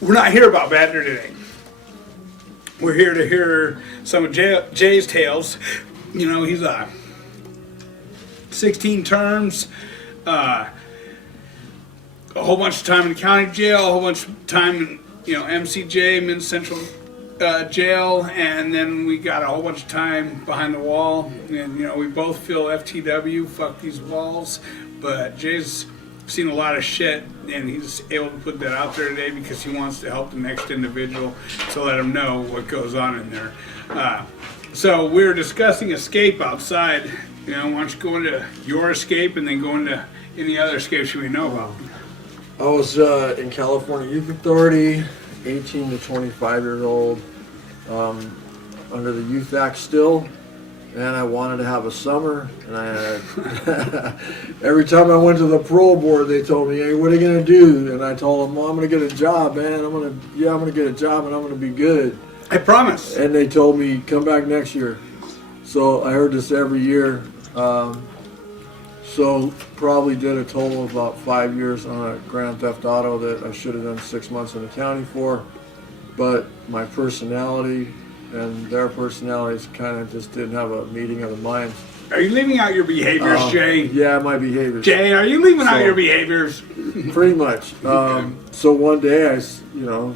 We're not here about Badger today. We're here to hear some of Jay's tales. You know, he's 16 terms, a whole bunch of time in county jail, a whole bunch of time in MCJ, Mid Central Jail, and then we got a whole bunch of time behind the wall. And we both feel FTW, fuck these walls. But Jay's seen a lot of shit, and he's able to put that out there today because he wants to help the next individual to let them know what goes on in there. So we're discussing escape outside. Why don't you go into your escape and then go into any other escapes we know about? I was in California Youth Authority, 18 to 25 years old, under the Youth Act still, and I wanted to have a summer, and I had, every time I went to the parole board, they told me, hey, what are you going to do? And I told them, well, I'm going to get a job, man. I'm going to get a job, and I'm going to be good. I promise. And they told me, come back next year. So I heard this every year. So probably did a total of about 5 years on a Grand Theft Auto that I should have done 6 months in the county for. But my personality and their personalities kind of just didn't have a meeting of the minds. Are you leaving out your behaviors, Jay? Yeah, my behaviors. Jay, are you leaving out your behaviors? Pretty much. So one day I was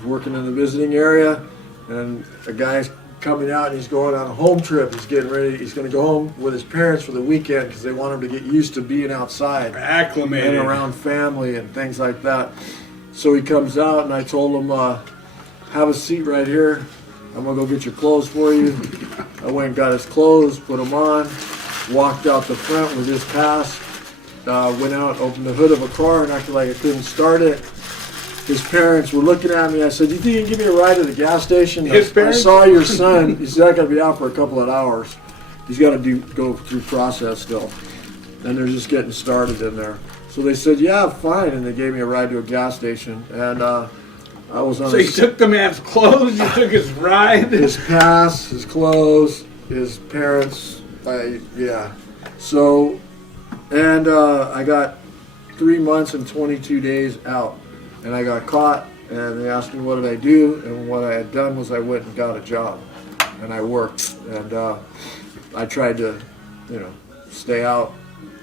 working in the visiting area, and a guy's coming out and he's going on a home trip. He's getting ready. He's going to go home with his parents for the weekend because they want him to get used to being outside, acclimated, and around family and things like that. So he comes out, and I told him, have a seat right here. I'm going to go get your clothes for you. I went and got his clothes, put them on, walked out the front with his pass, went out, opened the hood of a car, and acted like I couldn't start it. His parents were looking at me. I said, "You think you can give me a ride to the gas station?" His parents? I saw your son. He's not going to be out for a couple of hours. He's got to go through process still, and they're just getting started in there. So they said, "Yeah, fine," and they gave me a ride to a gas station. And I was on. So you took the man's clothes. You took his ride. His pass, his clothes, his parents. Yeah. So, and I got 3 months and 22 days out. And I got caught, and they asked me what did I do, and what I had done was I went and got a job, and I worked, and I tried to, stay out,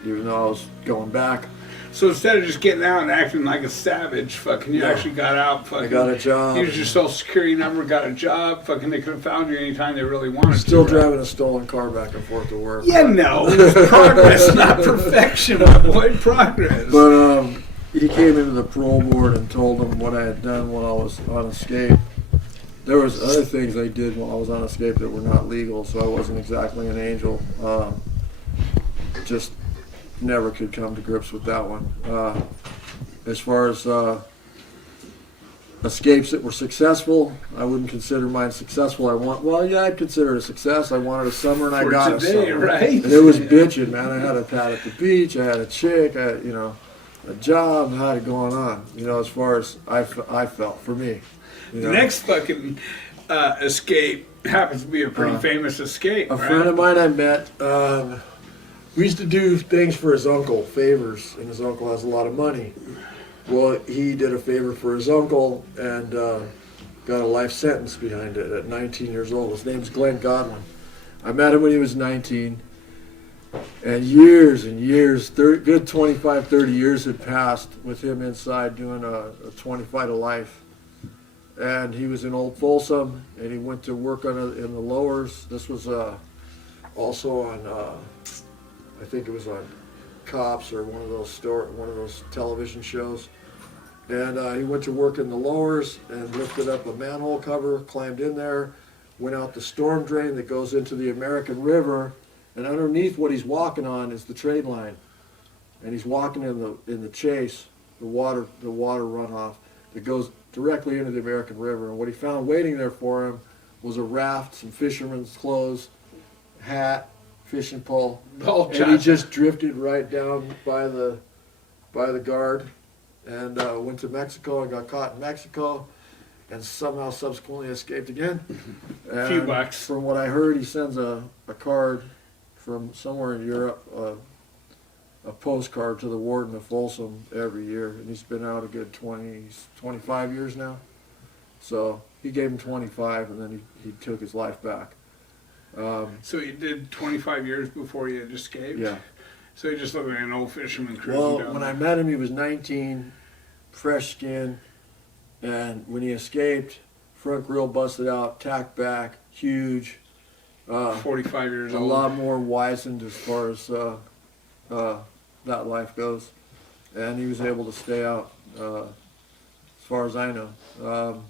even though I was going back. So instead of just getting out and acting like a savage, you actually got out. I got a job. Used your social security number, got a job. They could have found you anytime they really wanted Still to. driving a stolen car back and forth to work. Yeah, no, it's progress, not perfection, my boy. Progress. But he came into the parole board and told them what I had done while I was on escape. There was other things I did while I was on escape that were not legal, so I wasn't exactly an angel. Just never could come to grips with that one. As far as escapes that were successful, I wouldn't consider mine successful. I'd consider it a success. I wanted a summer, and I got a summer. Right? And it was bitching, man. I had a pad at the beach. I had a chick. I had, a job, had it going on, as far as I felt, for me. The next fucking escape happens to be a pretty famous escape, A friend of mine I met, we used to do things for his uncle, favors, and his uncle has a lot of money. Well, he did a favor for his uncle and got a life sentence behind it at 19 years old. His name's Glenn Godwin. I met him when he was 19. And years, good 25, 30 years had passed with him inside doing a 25 to life. And he was in Old Folsom, and he went to work in the lowers. This was also on, I think it was on Cops or one of those television shows. And he went to work in the lowers and lifted up a manhole cover, climbed in there, went out the storm drain that goes into the American River. And underneath what he's walking on is the trade line, and he's walking in the chase, the water runoff that goes directly into the American River. And what he found waiting there for him was a raft, some fisherman's clothes, hat, fishing pole, and he just drifted right down by the guard, and went to Mexico and got caught in Mexico, and somehow subsequently escaped again. A few bucks. From what I heard, he sends a card from somewhere in Europe, a postcard to the warden of Folsom every year, and he's been out a good 25 years now. So he gave him 25, and then he took his life back. So you did 25 years before you had escaped? Yeah. So you just looked like an old fisherman cruising Well, down when there. I met him, he was 19, fresh skin, and when he escaped, front grill busted out, tacked back, huge. 45 years A old. lot more wizened as far as that life goes, and he was able to stay out as far as I know.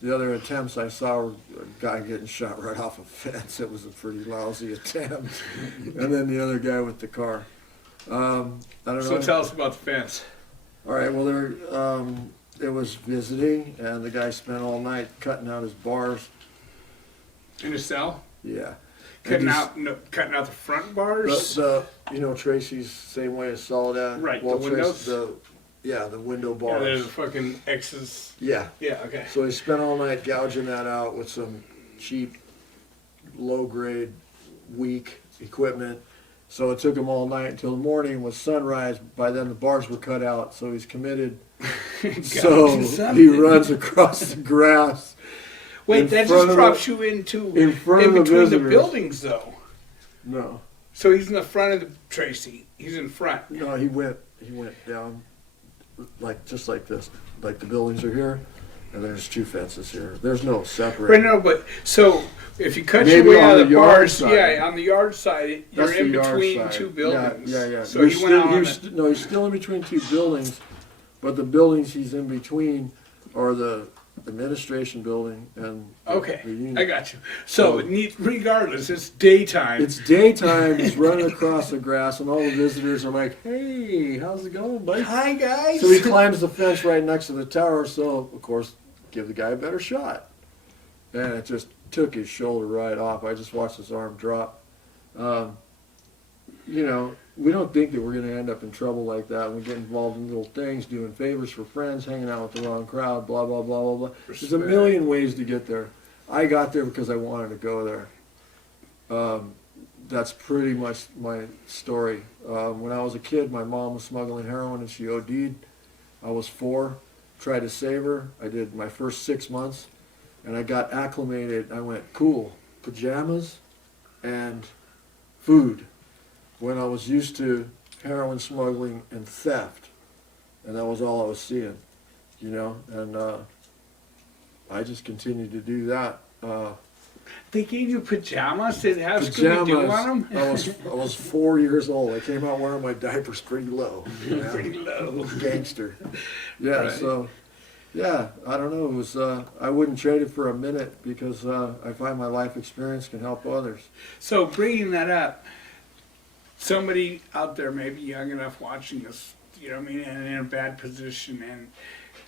The other attempts I saw were a guy getting shot right off a fence. It was a pretty lousy attempt, and then the other guy with the car. I don't know. So tell us about the fence. All right. Well, it was visiting, and the guy spent all night cutting out his bars. In a cell? Yeah. Cutting And cutting out the front bars? you know, Tracy's same way as Soledad. Right, Well, the windows? the window Yeah, bars. there's fucking X's. Yeah. Yeah, okay. So he spent all night gouging that out with some cheap, low-grade, weak equipment. So it took him all night until the morning with sunrise. By then the bars were cut out, so he's committed. So he runs across the grass. Wait, in that front just of drops the- you into in front in of the between the visitors. buildings, though. No, So he's in the front of the Tracy. He's in front. no, he went down just like this. Like the buildings are here, and there's two fences here. There's no Right, separation. no, but so if you cut Maybe your way on out of the the yard bars, side. yeah, on the yard side, you're That's in the yard between side. two buildings. Yeah. So he went out on it. No, he's still in between two buildings, but the buildings he's in between are the administration building and Okay, the union. I got you. So regardless, it's daytime. It's daytime. He's running across the grass, and all the visitors are like, "Hey, how's it going, buddy?" Hi, guys. So he climbs the fence right next to the tower. So of course, give the guy a better shot, and it just took his shoulder right off. I just watched his arm drop. You know, we don't think that we're going to end up in trouble like that. We get involved in little things, doing favors for friends, hanging out with the wrong crowd, blah, blah, blah, blah, blah. There's a million ways to get there. I got there because I wanted to go there. That's pretty much my story. When I was a kid, my mom was smuggling heroin and she OD'd. I was 4, tried to save her. I did my first 6 months, and I got acclimated. I went, cool, pajamas and food, when I was used to heroin smuggling and theft, and that was all I was seeing, you know, and I just continued to do that. They gave you pajamas that have Scooby-Doo on them? I was 4 years old. I came out wearing my diapers pretty low. You know? Pretty low. Gangster. Yeah, Right. so, yeah, I don't know. It was, I wouldn't trade it for a minute because I find my life experience can help others. So bringing that up, somebody out there maybe young enough watching us, you know what I mean, and in a bad position and,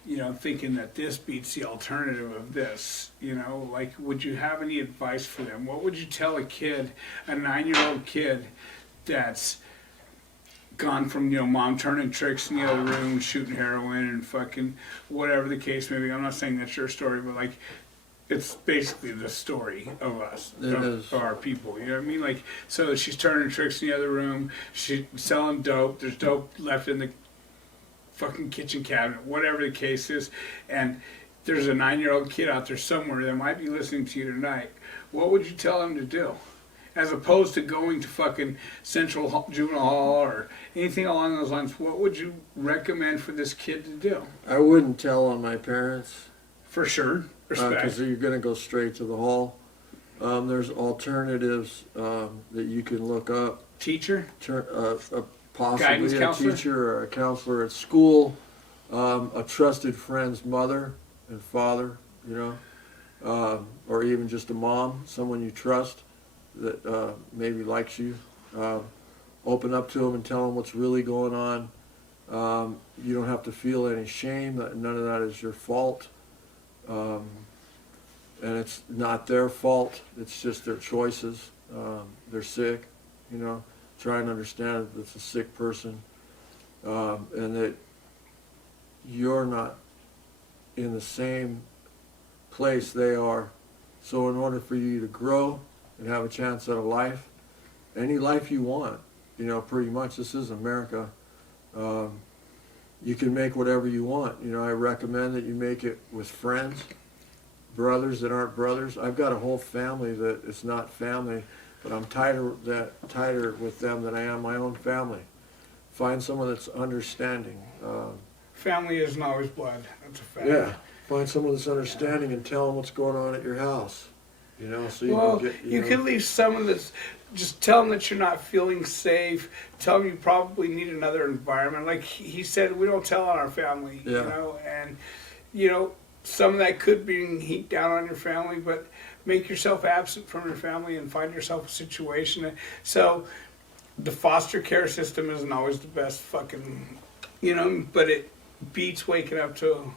you know, thinking that this beats the alternative of this, you know, like, would you have any advice for them? What would you tell a kid, a 9-year-old kid that's gone from, you know, mom turning tricks in the other room, shooting heroin and fucking whatever the case may be. I'm not saying that's your story, but like, it's basically the story of us, It of is. our people. You know what I mean? Like, so she's turning tricks in the other room. She's selling dope. There's dope left in the fucking kitchen cabinet, whatever the case is. And there's a 9-year-old kid out there somewhere that might be listening to you tonight. What would you tell him to do? As opposed to going to fucking Central Juvenile Hall or anything along those lines, what would you recommend for this kid to do? I wouldn't tell on my parents. For sure. Respect. Because you're going to go straight to the hall. There's alternatives that you can look up. Teacher? Possibly Guidance a counselor? teacher or a counselor at school, a trusted friend's mother and father, you know, or even just a mom, someone you trust that maybe likes you. Open up to them and tell them what's really going on. You don't have to feel any shame. None of that is your fault. And it's not their fault. It's just their choices. They're sick, you know. Try and understand that it's a sick person, and that you're not in the same place they are. So in order for you to grow and have a chance at a life, any life you want, you know, pretty much, this is America, you can make whatever you want. You know, I recommend that you make it with friends, brothers that aren't brothers. I've got a whole family that is not family, but I'm tighter with them than I am my own family. Find someone that's understanding. Family isn't always blood. That's a fact. Yeah, find someone that's understanding and tell them what's going on at your house. You know, so you Well, can get. you know, can leave someone that's just tell them that you're not feeling safe. Tell them you probably need another environment. Like he said, we don't tell on our family, Yeah. you know, and some of that could bring heat down on your family, but make yourself absent from your family and find yourself a situation. So the foster care system isn't always the best fucking, but it beats waking up to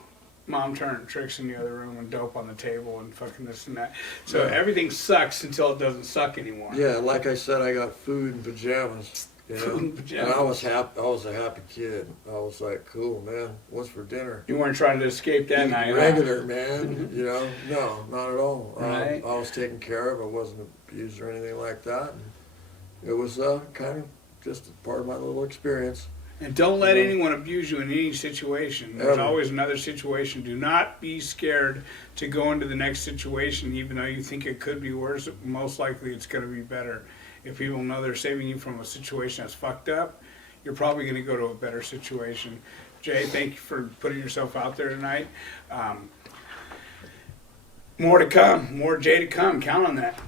mom turning tricks in the other room and dope on the table and fucking this and that. So Yeah. everything sucks until it doesn't suck anymore. Yeah, like I said, I got food and pajamas. You know? Food and pajamas. And I was happy. I was a happy kid. I was like, cool, man. What's for dinner? You weren't trying to escape that night. huh? Regular, man. You know, no, not at all. Right. I was taken care of. I wasn't abused or anything like that. And it was kind of just a part of my little experience. And don't let Yeah. anyone abuse you in any situation. There's Ever. always another situation. Do not be scared to go into the next situation, even though you think it could be worse. Most likely it's going to be better. If people know they're saving you from a situation that's fucked up, you're probably going to go to a better situation. Jay, thank you for putting yourself out there tonight. More to come. More Jay to come. Count on that.